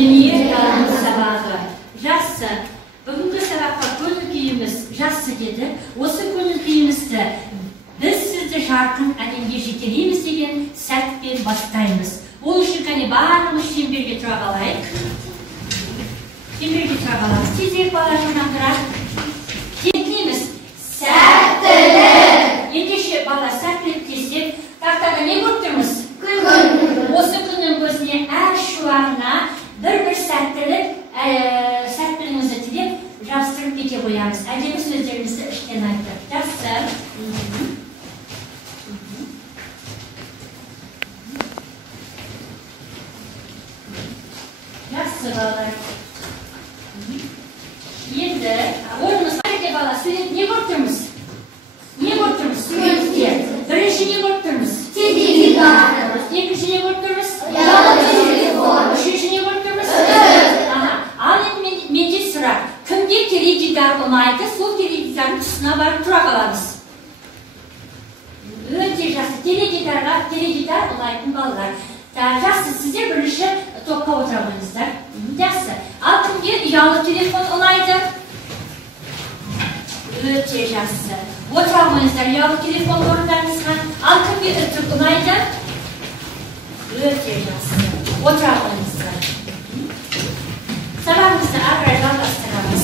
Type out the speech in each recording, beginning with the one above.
Dünya yalnız sabağı. Жақсы. Бүгінгі сабаққа көңіл күйіміз жақсы деді. Осы көңіл күйімізді біз сізді жарқын әлемге жетелейміз деген сәтпен бастаймыз. Ол үшін қане барлығымыз шеңберге тұра қалайық. Шеңберге тұра қаламыз. Тезірек бала жинақтырақ. Кетейміз. Сәттілік. Ендеше бала сәттілік десек, тақтада не көріп тұрмыз? Күн. Осы күннің көзіне әр шуағына бір сәттілік, сәттілігімізді тілеп, жабыстырып кете қоямыз. Әдемі сөздерімізді іштен айтып. Жақсы. Жақсы балалар. Енді орнымыз қайда бала? Сурет не көріп тұрмыз? Не көріп тұрмыз? Суретте. Бірінші не көріп тұрмыз? Теледидар. Екінші не көріп тұрмыз? Ұялы телефон. Үшінші не көріп тұрмыз? Ал енді менде сұрақ. Кімге теледидар ұнайды? Сол теледидардың тұсына барып тұра қаламыз. Өте жақсы. Теледидар ұнайтын балалар. Жақсы, сіздер бірінші топқа отыра қойыңыздар. Жақсы. Ал кімге ұялы телефон ұнайды? Өте жақсы. Отыра қойыңыздар ұялы телефон орындарыңызға. Ал кімге үтір ұнайды? Өте жақсы. Отыра қойыңыздар. Сабағымызды ары қарай жалғастырамыз.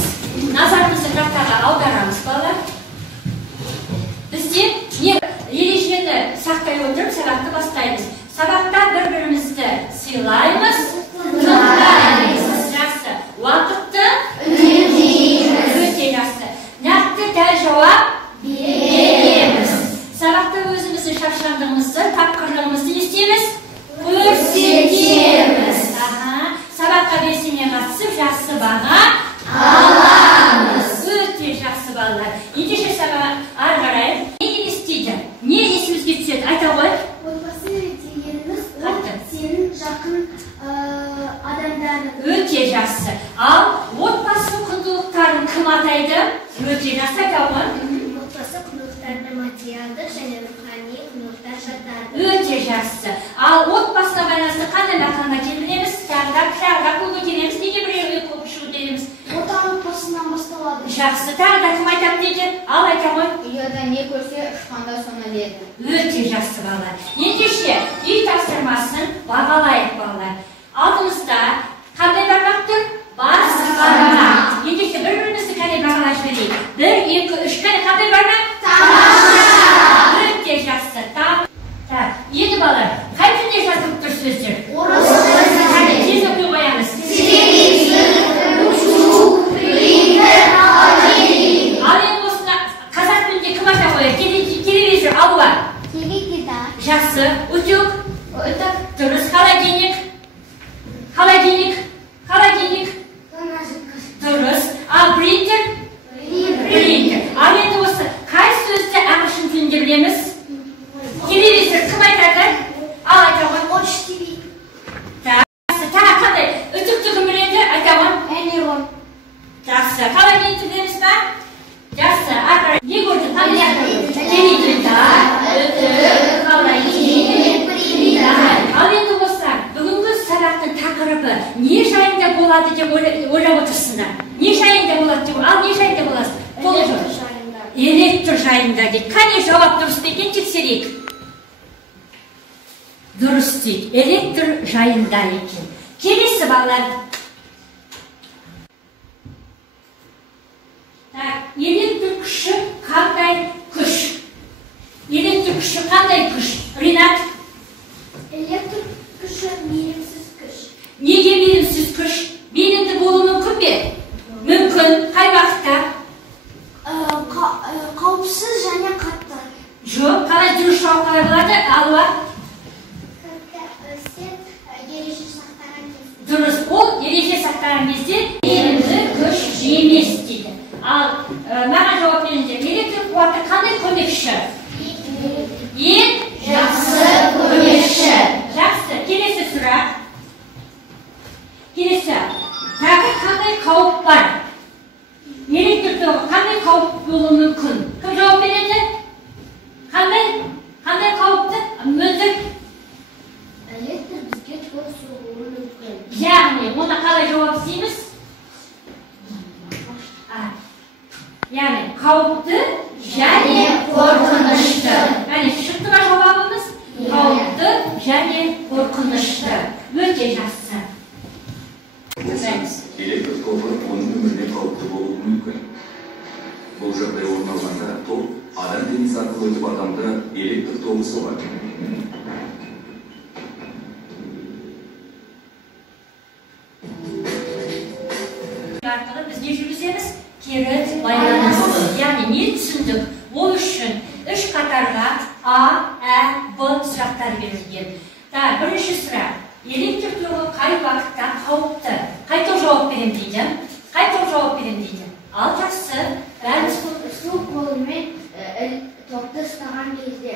Назарымызды тақтаға аударамыз, балалар. Бізде ережені сақтай отырып сабақты бастаймыз. Сабақта бір-бірімізді сыйлаймыз, тыңдаймыз. Жақсы. Уақытты үнемдейміз. Өте жақсы. Нақты дәл жауап береміз. Сабақта өзіміздің шаршаңдығымызды, тапқырлығымызды не істейміз? Көрсетеміз. Сабаққа белсене қатысып, жақсы баға аламыз. Өте жақсы балалар. Ендеше сабақ ары қарай не елестейді? Не есімізге түседі? Айта ғой. Отбасы дегеніміз сенің жақын адамдарың. Өте жақсы. Ал отбасы құндылықтарын кім атайды? Өте жақсы, айта ғой. Отбасы құндылықтарына материалдық және рухани құндылықтар жатады. Өте жақсы. Ал отбасына байланысты қандай мақалға келеміз? Тағы қол көтереміз, неге біреуге қол көтереміз? Отан отбасынан басталады. Жақсы. Тағы да кім айтады дейді? Ал айта ғой. Ұяда не көрсе, ұшқанда соны деді. Өте жақсы балалар. Ендеше үй тапсырмасын бағалайық балалар. Алдымызда қандай бармақ тұр? Бас бармақ. Ендеше бір-бірімізді қандай бағалай жіберейік? 1, 2, 3 қандай бармақ? Тамаша. Өте жақсы. Енді балалар, қай тілде жазылып тұр сөздер? Орыс тілінде. Тез оқи қоямыз. Телевизор, утюг, принтер, холодильник. Ал енді осыны қазақ тілінде кім ата қояды? Телевизор, алуа. Теледидар. Жақсы. Утюг. Дұрыс. Холодильник. Холодильник. Дұрыс. Ал принтер? Принтер. Ал енді осы қай сөзді ағылшын тілінде білеміз? Телевизор кім айтады? Ал айта ғой. Watch TV. Жақсы. Тағы қандай? Үтіктігін біледі? Айта ғой. Anyone. Жақсы. Холодильник білеміз ба? Жақсы. Не көрдің? Теледидар, үтік, холодильник, принтер. Ал енді осылар, бүгінгі сабақтың тақырыбы не жайында болады деп ойлап отырсыңдар? Не жайында болады деп? Ал не жайында болады? Электр жайында дейді. Қане жауап дұрыс па екен, тексерейік. Дұрыс дейді. Электр жайында екен. Келесі балалар. Электр күші қандай күш? Электр күші қандай күш? Ринат? Электр күші мейірімсіз күш. Неге мейірімсіз күш? Мейірімді болуы мүмкін бе? Мүмкін. Қай уақытта? Қауіпсіз және қатты. Жоқ. Қалай дұрыс жауап қалай болады? Алуа? Ереже сақтаған кезде. Дұрыс. Ол ереже сақтаған кезде мейірімді күш емес дейді. Ал маған жауап беріңіздер. Электр қуаты қандай көмекші? Ең жақсы көмекші. Жақсы. Келесі сұрақ. Келесі. Тағы қандай қауіп бар? Электр тоғы қандай қауіп болуы мүмкін? Кім жауап береді? Қандай қауіпті? Мөлдір? Электр бізге көп соғуы мүмкін. Яғни, оны қалай жауап іздейміз? Яғни, қауіпті және қорқынышты. Яғни, шықты ма жауабымыз? Қауіпті және қорқынышты. Өте жақсы. Электр тобы оның өміріне қауіпті болуы мүмкін. Бұл жағдай орын алғанда топ адам денесі арқылы өтіп адамды электр тобы соғады. Арқылы біз не жүргіземіз? Кері байланыс. Яғни не түсіндік? Ол үшін үш қатарға А, Ә, Б сұрақтар берілген. Бірінші сұрақ. Электр тобы қай уақытта қауіпті? Қайтып жауап берем дейді? Қайтып жауап берем дейді? Ал жақсы, бәріміз Су қолымен топты ұстаған кезде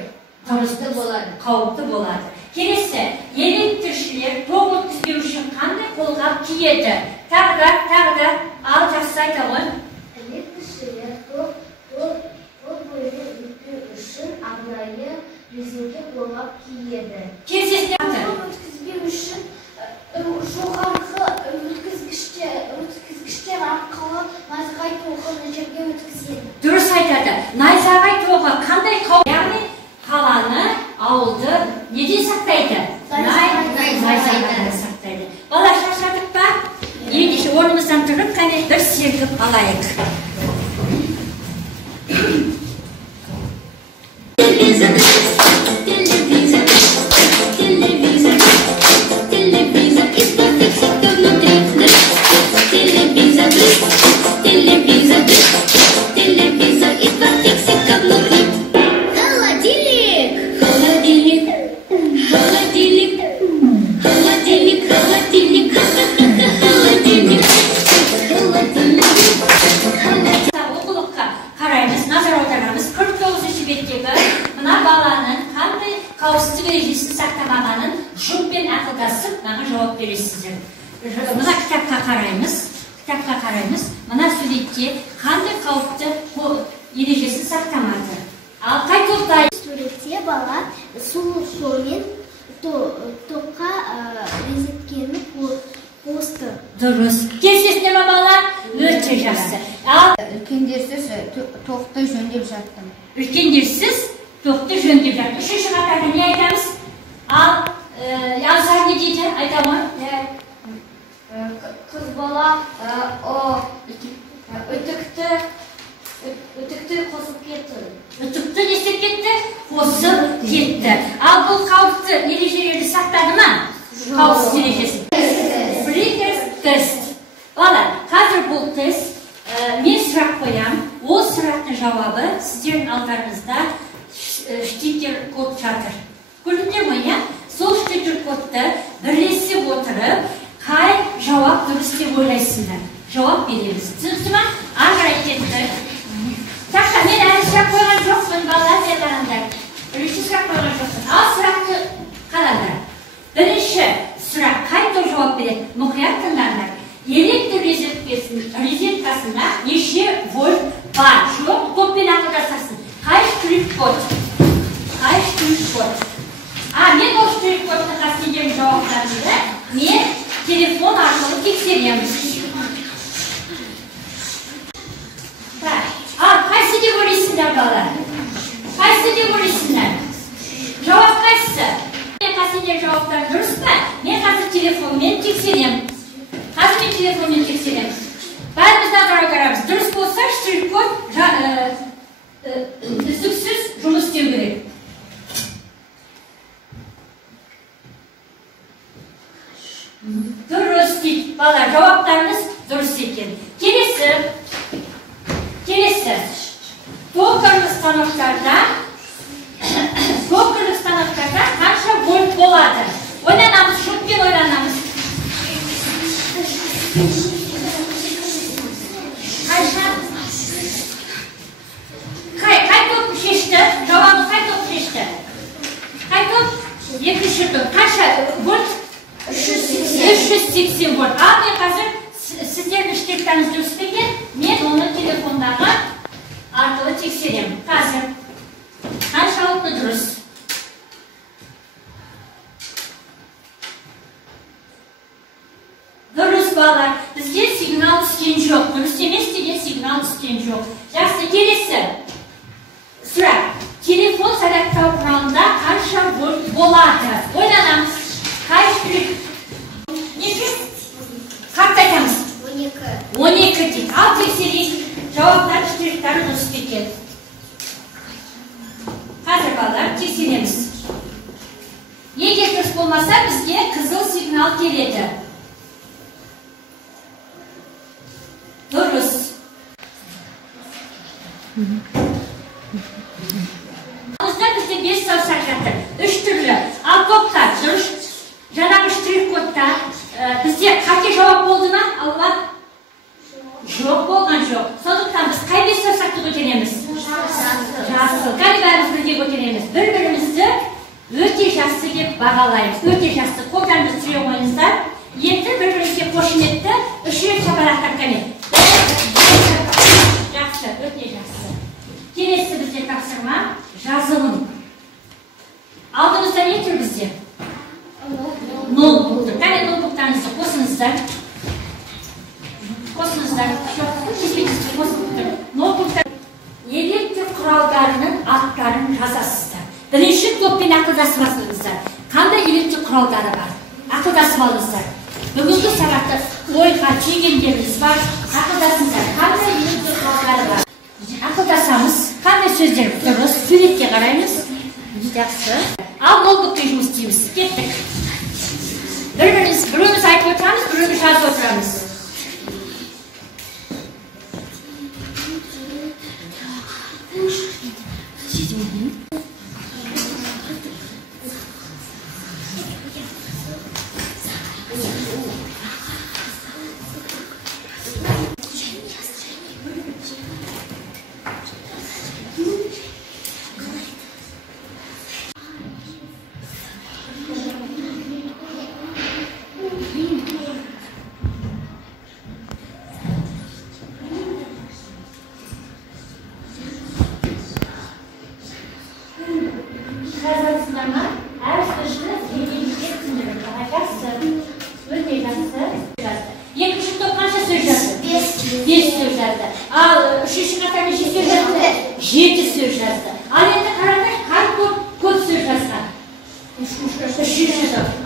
қауіпті болады. Қауіпті болады. Келесі, электршілер тоқ өткізбеу үшін қандай қолғап киеді? Тағы да, ал жақсы айта ғой. Электршілер тоқ бойымен өту үшін арнайы резеңке қолғап киеді. Келсесіне Тоқ өткізбеу үшін жоғарғы өткізгіштер арқылы найзағай тоғын жерге өткізеді. дұрыс айтады. Найзағай тоғы қандай қауіп? Яғни қаланы, ауылды неден сақтайды? Найзағайдан сақтайды. Бала шаршадық па? Ендеше орнымыздан тұрып, қане бір сергіп алайық. Оқулыққа қараймыз, назар аударамыз. 49-ші беттегі мына баланың қандай қауіпсіздік ережесін сақтамағанын жұппен ақылдасып, маған жауап бересіздер. Мына кітапқа қараймыз. Мына суретте қандай қауіпті ережесін сақтамады. Ал қай топта? Суретте бала сумен топқа резеткені қосты. Дұрыс. Келсесіне ме бала? Өте жақсы. Ал Үлкендерсіз тоқты жөндеп жаттым. үлкендерсіз тоқты жөндеп жатыр. Үшінші қатарда не айтамыз? Ал Язар не дейді? Айтамын? Қыз бала үтікті қосып кетті. Үтікті не істеп кетті? Қосып кетті. Ал бұл қауіпті ережелерді сақтады ма? Қауіпсіз ережесін. Брикерс тест. Бала, қазір бұл тест мен сұрақ қоям. Ол сұрақтың жауабы сіздердің алдарыңызда штикер код жатыр. Көрдіңдер ме, иә? Сол штикер кодты бірлесіп отырып, қай жауап дұрыс деп ойлайсыңдар? Жауап береміз. Түсінікті ме? Ары қарай кеттік. Тақта, мен әлі сұрақ қойған жоқпын, балалар зерлағандар. Бірінші сұрақ қойған жоқпын. Ал сұрақты қараңдар. Бірінші сұрақ қайда жауап береді? Мұқият тыңдаңдар. Электр розеткасында неше вольт бар? Жоқ, топпен ақылдасасың. Қай штрих-код? Мен ол штрих-кодтың сендердің жауаптарыңды мен телефон арқылы тексереміз. Қайсы деп ойлайсыңдар балалар? Қайсы деп ойлайсыңдар? Жауап қайсысы? Сендер жауаптар дұрыс па? Мен қазір телефонмен тексерем. Бәріміз назар аударамыз. Дұрыс болса, штрих-код үздіксіз жұмыс істеу керек. Дұрыс дейді. Бала, жауаптарыңыз дұрыс екен. Келесі. Токарлы станоктарда қанша вольт болады? Ойланамыз, шутпен ойланамыз. Қай топ шешті? Жауабы қай топ шешті? Қай топ? Екінші топ. Қанша вольт? 380 вольт. Ал мен қазір сіздердің штектарыңыз дұрыс екен, мен оны телефондағы арқылы тексерем. Қазір қаншалықты дұрыс? bağlar. Bizge signal isteyen yok. Dürüst emes degan signal isteyen yok. Yaxshi, kelesi. Sıra. Telefon sadaqa kuralında qancha bo'ladi? O'ylanamiz. Qaysi necha? Katta aytamiz. 12. 12 deydi. Al tekshiring. Javoblar shtrixlari o'sib ketgan. Hozir bolalar tekshiramiz. Agar durs bo'lmasa bizga qizil signal keladi. Durust. Bizde 5 savsakatır. 3 türlü. Alkopta, duruş, janağı ştrih kodda bizde qancha javob bo'ldi-mi? Allah yo'q bo'lgan yo'q. So'ngdan biz qay 5 savsakni ko'taramiz? Jasıl. Qani barimiz birga ko'taramiz. Bir-birimizni o'ta yaxshi deb baholaymiz. O'ta yaxshi qo'llarimizni tuya qo'yingizlar. Endi bir-birimizga qo'shilib, o'sha chapalaqqa qani. Yaxshi, o'ta yaxshi. Kelesi bizga topshirma yazılım. Aldığınızda ne tür bizce? Notebook'tur. Yani notebook'larınızı koysunuzlar. Koysunuzlar. Notebook'ta elektrik kurallarının adlarını yazasızlar. Birinci toplayın akıldasımasınızlar. Qanday elektrik kuralları var? Akıldasımalısınızlar. Bugünkü saatte oyga çegenlerimiz var. Akıldasınızlar. Qanday elektrik kuralları var? Akıldasamız, qanday so'zlar bitiramiz, suratga qaraymiz. Yaxshi. Al notebookda жұмыс isteymiz. Ketdik. Birimiz aytib o'tiramiz, birimiz yozib o'tiramiz.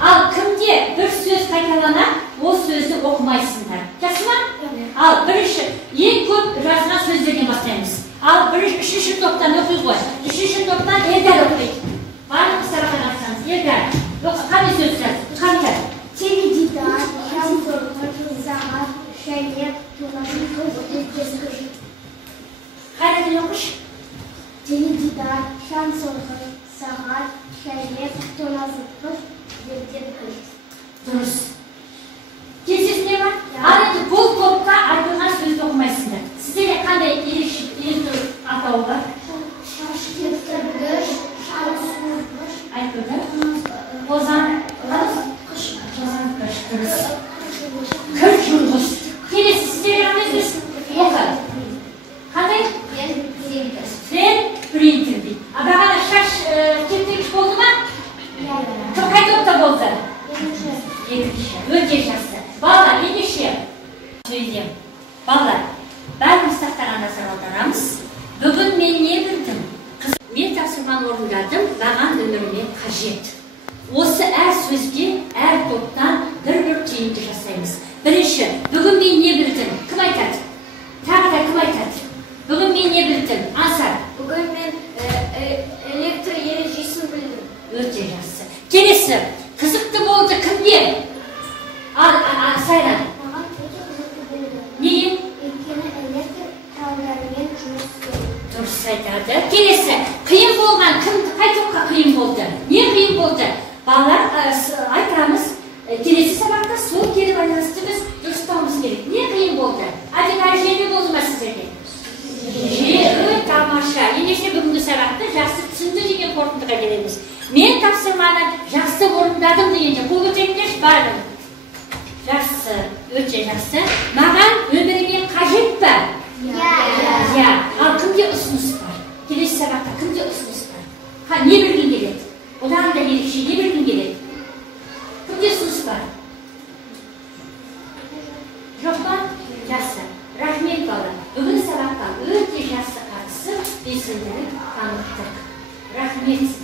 Al kimde bir söz qaytalana, o sözü okumaysınlar. Jasmı? Al birinchi eng ko'p yozgan so'zlarga boshlaymiz. Al birinchi 3 topdan o'qiy qo'y. 3 topdan ergar o'qiy. Bari qisqaroq aytsangiz, ergar. Yo'q, qanday so'zlar? Qanday? Теледидар, шансор, загар, шайнек, тулашин, көзгөш. Qanday o'qish? Теледидар, шансор, загар, шайнек, тулашин, көзгөш. Durust. Siz ne var? Adeti bol topta aytılgan sözü okumaysınlar. Sizlere qanday elektrik atağı var? Şaşkirtgöş, şansurgöş. Aytıldı. Ozan kış. Durust. Kırk yurguz. Kelesi sizlere qanday söz okudu? Qanday? Fen printer deydi. Adağana şaş ketmiş oldu mu? Qay topta bo'ldi? Öte şahsı. Bağlar, yeni şey. Söyleyeyim. Bağlar, ben müstaklarında sarıldıramız. Bugün ben ne bildim? Ben tavsırmanı orunladım, bana ömrüme kajet. Osu sözge, toptan bir keyinti жасаймыз. Birinci, bugün ben ne bildim? Kim aytadi? Tağda kim aytadi? Bugün ben ne bildim? Ansar. Bugün ben elektrik erejisini bildim. Öte şahsı. Kelesi. Kızıktı oldu kimde? Sayran. Neyim? Durust aytadi. Kelesi. Kıyın bo'lgan kim? Qay to'qqa qiyin bo'ldi? Niye qiyin bo'ldi? Bolalar aytamiz. Kelesi sabaqda so'l kelib aytamiz, durustamiz kerak. Niye qiyin bo'ldi? Ajinajeli bo'ldimi sizlarga? Tamasha. Yine bugungi sabaqda yaxshi tushundim degan qo'rqintiga kelamiz. Men topshirmani yaxshi o'rinladim deganda qo'l ko'taringlar bari. Yaxshi, o'ta yaxshi. Ma'nan o'zimga qajitmi? Ya. Al kimga usunuz var? Kelesi sabaqda kimga usunuz var? Ha, ne bilgin keladi? Ularga erishishga ne bilgin keladi? Kimga usunuz var? белсенділік танытты. Рахмет.